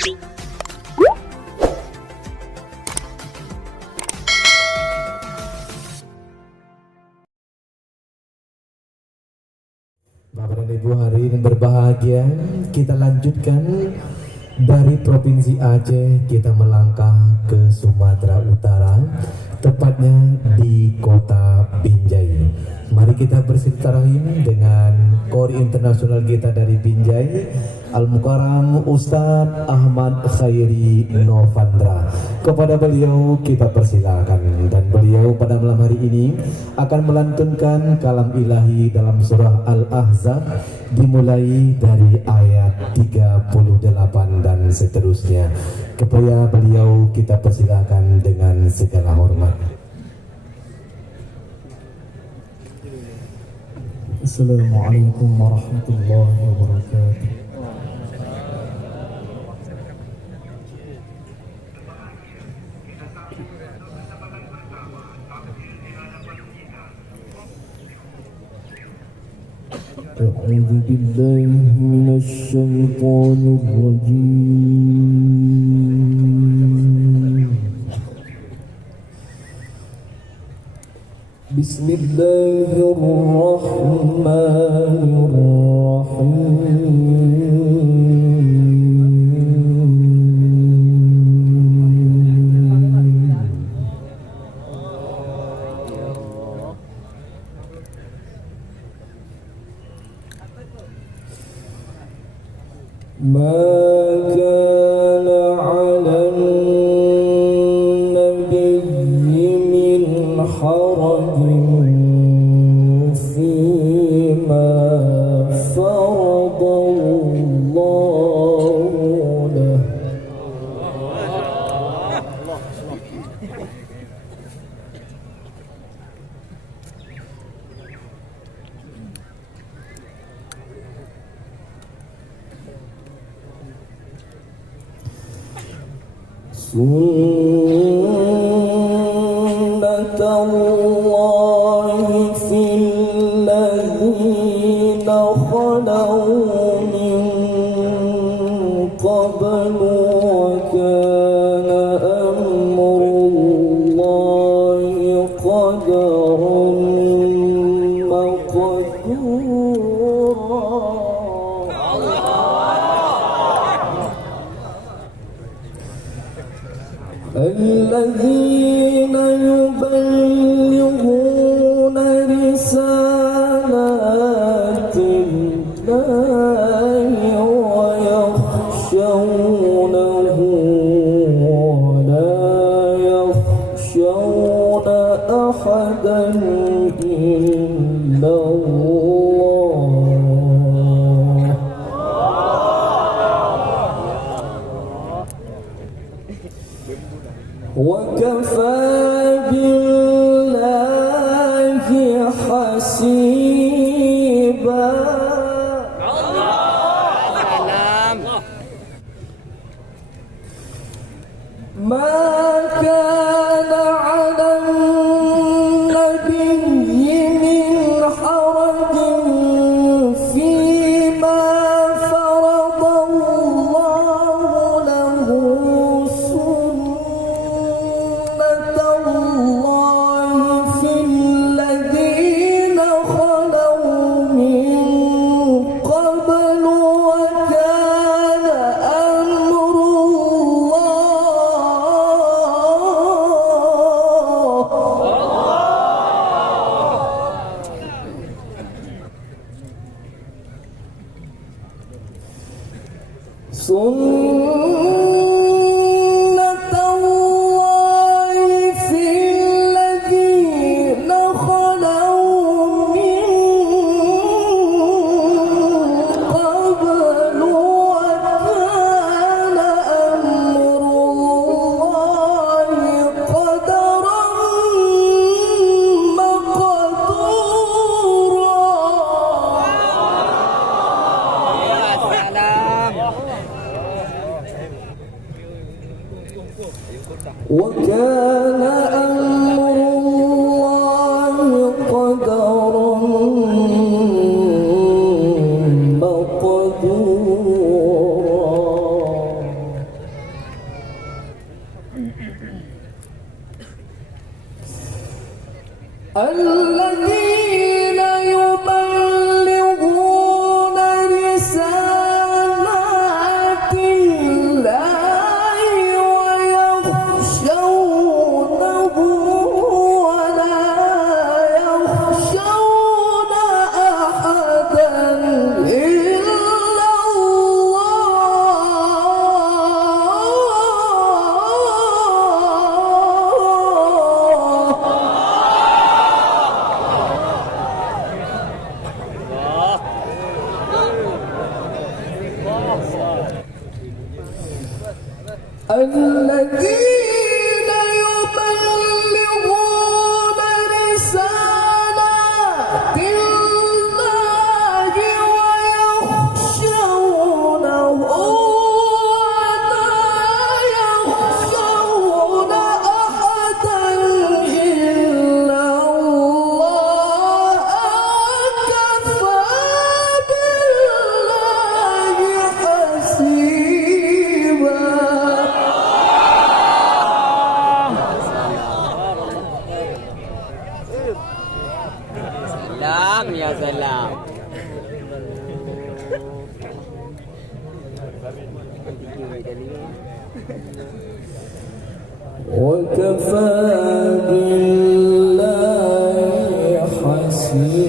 Bapak dan Ibu, hari ini berbahagia kita lanjutkan dari Provinsi Aceh, kita melangkah ke Sumatera Utara, tepatnya di kota Binjai. Mari kita bersilaturahim dengan Kori internasional kita dari Binjai, Al-Mukarram Ustadz Ahmad Khairi Novandra. Kepada beliau kita persilakan, dan beliau pada malam hari ini akan melantunkan kalam ilahi dalam surah Al-Ahzab dimulai dari ayat 38 dan seterusnya. Kepada beliau kita persilakan dengan segala hormat. Assalamualaikum warahmatullahi wabarakatuh. أعوذ بالله من الشيطان الرجيم. بسم الله الرحمن الرحيم. ما كان على النبي من حرج فيما فرض الله له. سنة الله في الذين خلوا من قبل وكان أمر الله قدرا مقدورا. الذين يبلغون رسالات الله ويخشونه ولا يخشون أحدا إلا الله. وكفى بالله حسيبا. ما كان على النبي من حرج الذين يبلغون رسالات الله ويخشونه ولا يخشون أحدا إلا الذين يبلغون رسالات الله ويخشونه ولا يخشون أحدا إلا الله كفى بالله حسيبا. Salam ya salam. وكفى بالله حسيبا.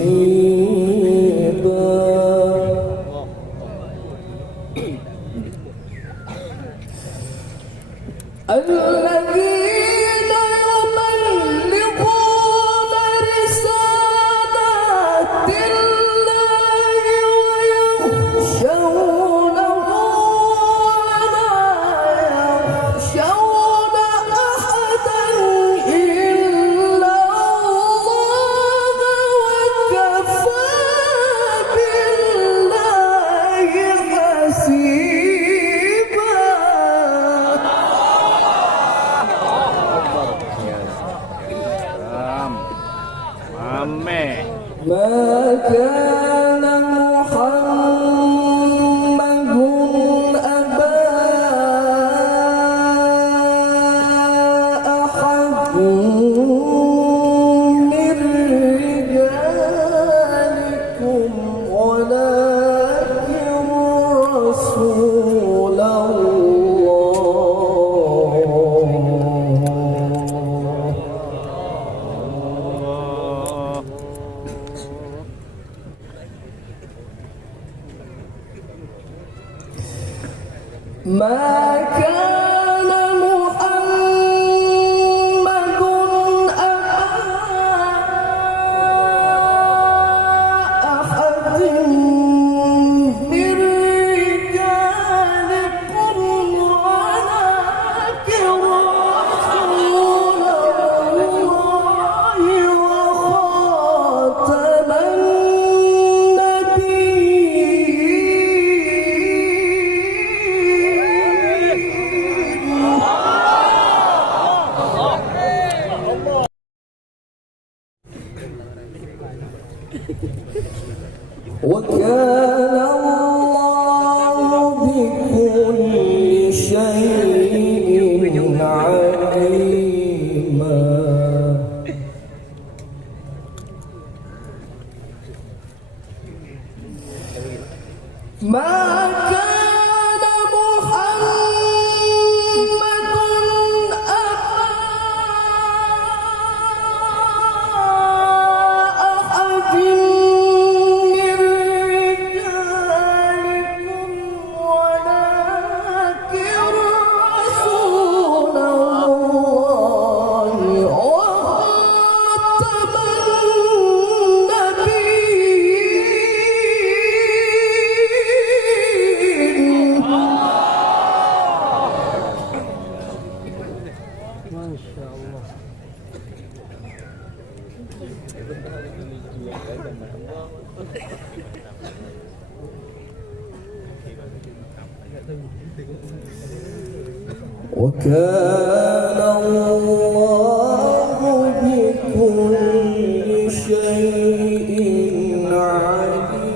الذين يبلغون رسالات الله ويخشونه ولا يخشون أحدا إلا الله وكفى بالله حسيبا. ما كان محمد أبا أحد من رجالكم ولكن رسول ما كان محمد أبا أحد من رجالكم ولكن رسول الله وخاتم وكان الله بكل شيء عليما. ما كان محمد أبا أحد من رجالكم ولكن رسول الله وخاتم النبيين. ما شاء الله. وكان الله بكل شيء عليما.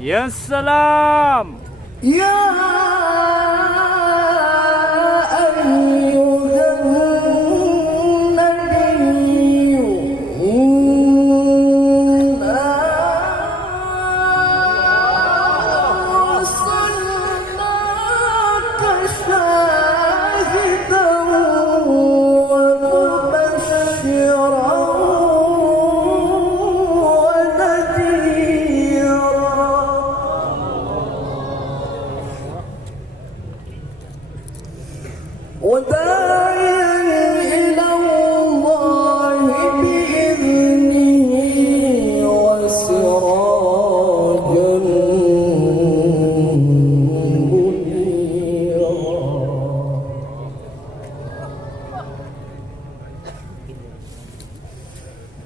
Ya salam. Ya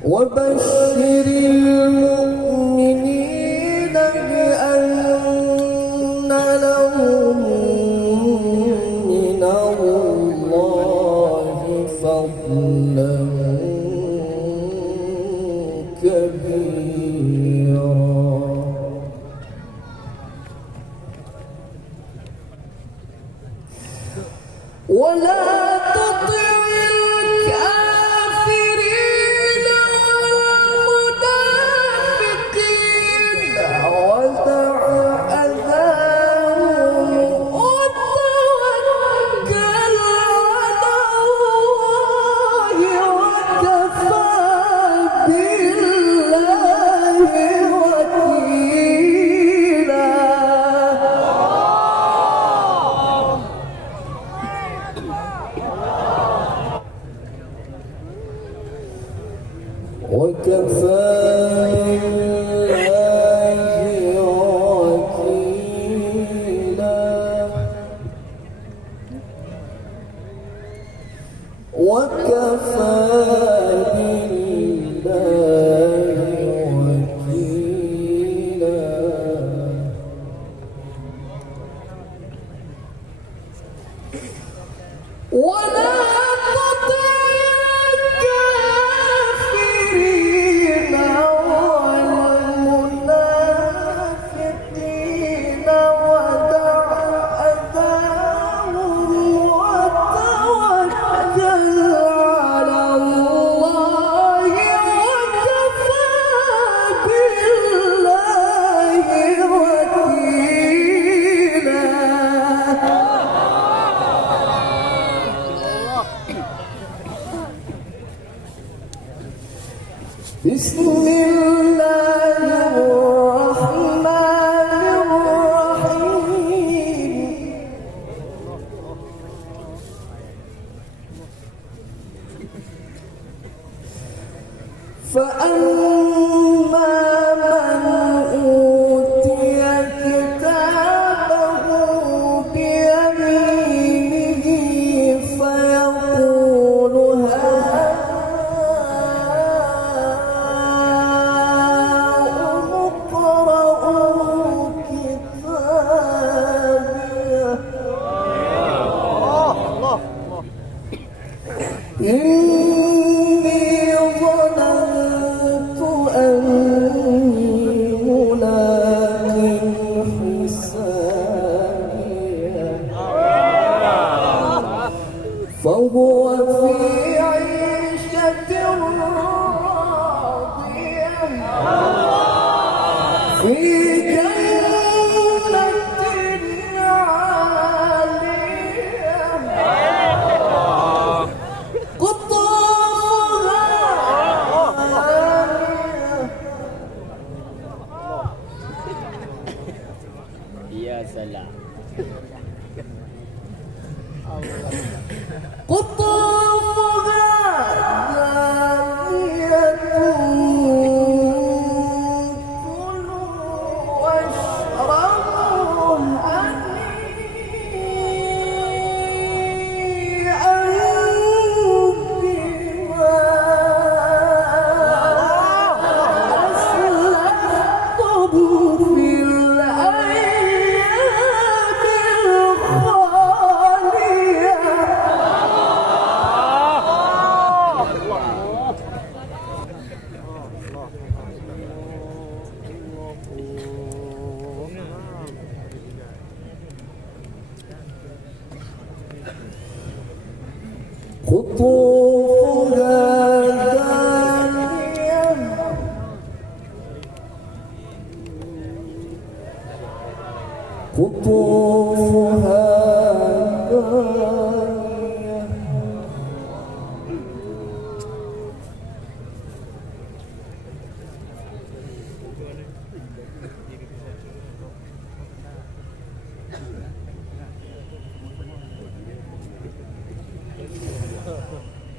وبشر المؤمنين بأن لهم من الله فضلا كبيرا ولا تطع الكافرين والمنافقين ودع أذاهم وتوكل على الله وكفى بالله وكيلا وكفى بالله وكيلا وكفى بالله وكيلا ولا تطع الكافرين والمنافقين ودع أذاهم وتوكل على الله وكفى بالله وكيلا بسم الله الرحمن الرحيم فأما من أوتي كتابه بيمينه فيقول هاؤم اقرءوا كتابيه إني ظننت قطوفها دانية قطوفها دانية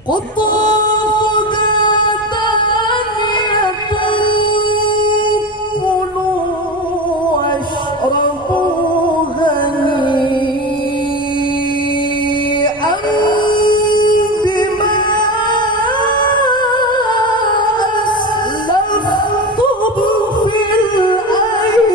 قطوفها دانية كلوا واشربوا هنيئا بما أسلفتم في الأيام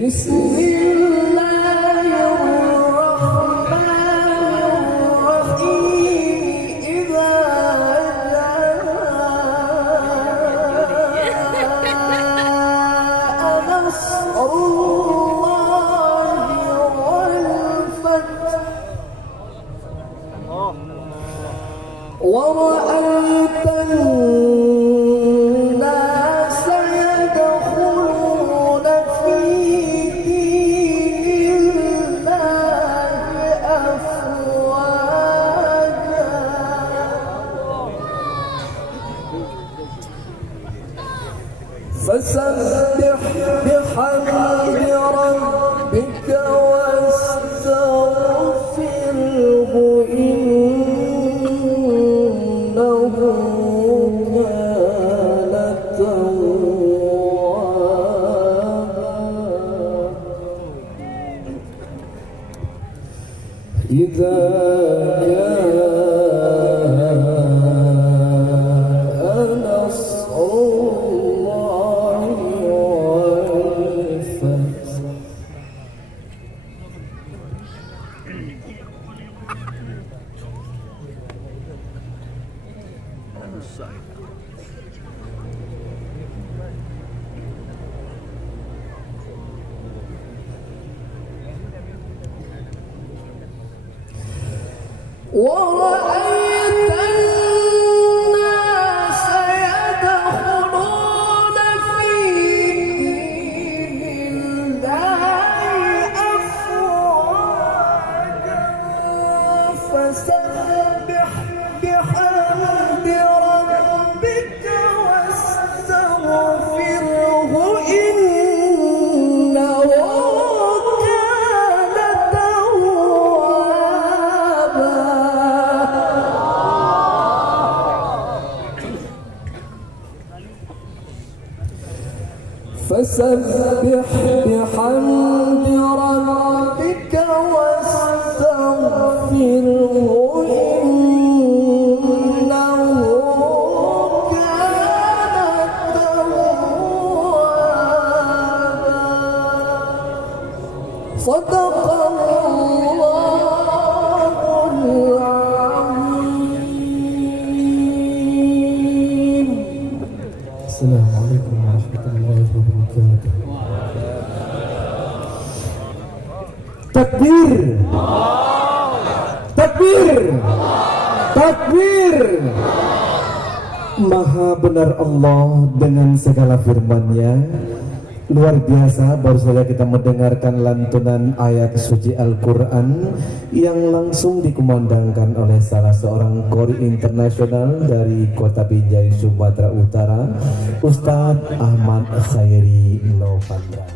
بسم الله الرحمن الرحيم إذا جاء نصر الله والفتح ورأيت الناس يدخلون في دين الله أفواجا فسبح بحمد ربك واستغفره إنه كان توابا إذا جاء نصر الله والفتح ورأيت الناس يدخلون في دين الله أفواجا فسبح بحمد ربك واستغفره إنه كان توابا فسبح بحمد ربك واستغفره إنه كان توابا صدق الله العظيم. السلام عليكم ورحمة الله وبركاته. Takbir, takbir, takbir. Maha benar Allah dengan segala firman-Nya. Luar biasa, baru saja kita mendengarkan lantunan ayat suci Al-Quran yang langsung dikumandangkan oleh salah seorang qori internasional dari Kota Binjai, Sumatera Utara, Ustadz Ahmad Khairi Novandra.